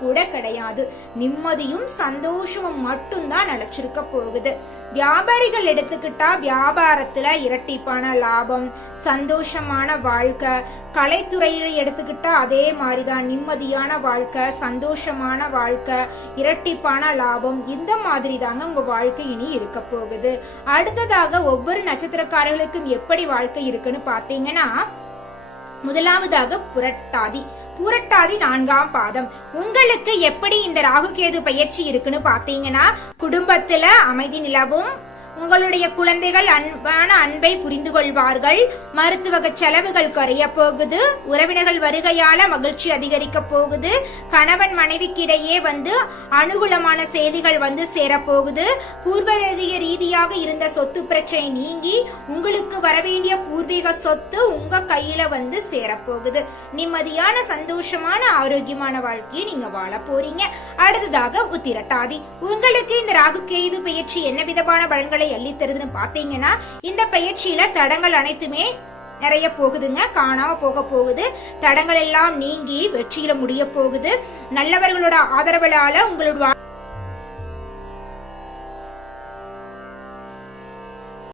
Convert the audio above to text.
கூட கிடையாது. நிம்மதியும் சந்தோஷமும் மட்டும்தான் நிலைச்சிருக்க போகுது. வியாபாரிகள் எடுத்துக்கிட்டா வியாபாரத்துல இரட்டிப்பான லாபம் சந்தோஷமான வாழ்க்கை கலைத்துறையில எடுத்துக்கிட்டா அதே மாதிரிதான். நிம்மதியான வாழ்க்கை சந்தோஷமான வாழ்க்கை இரட்டிப்பான லாபம் இந்த மாதிரி தாங்க உங்க வாழ்க்கை இனி இருக்க போகுது. அடுத்ததாக ஒவ்வொரு நட்சத்திரக்காரர்களுக்கும் எப்படி வாழ்க்கை இருக்குன்னு பாத்தீங்கன்னா முதலாவதாக புரட்டாதி. புரட்டாதி நான்காம் பாதம். உங்களுக்கு எப்படி இந்த ராகுகேது பயிற்சி இருக்குன்னு பாத்தீங்கன்னா குடும்பத்துல அமைதி நிலவும். உங்களுடைய குழந்தைகள் அன்பான அன்பை புரிந்து கொள்வார்கள். மருத்துவ செலவுகள் குறைய போகுது. உறவினர்கள் வருகையால மகிழ்ச்சி அதிகரிக்க போகுது. கணவன் மனைவிக்கிடையே வந்து அனுகூலமான செய்திகள் வந்து சேரப்போகுது பூர்வீக ரீதியாக இருந்த சொத்து பிரச்சனை நீங்கி உங்களுக்கு வரவேண்டிய பூர்வீக சொத்து உங்க கையில வந்து சேரப்போகுது நிம்மதியான சந்தோஷமான ஆரோக்கியமான வாழ்க்கையை நீங்க வாழ போறீங்க. அடுத்ததாக உத்திரட்டாதி. உங்களுக்கு இந்த ராகு கேது பயிற்சி என்ன விதமான பலன்கள் அள்ளி தருதுன்னு பாத்தீங்கன்னா இந்த பயிற்சியில தடங்கள் அனைத்துமே நிறைய போகுதுங்க. காணாம போக போகுது. தடங்கள் எல்லாம் நீங்கி வெற்றியில முடிய போகுது. நல்லவர்களோட ஆதரவுலால உங்களோட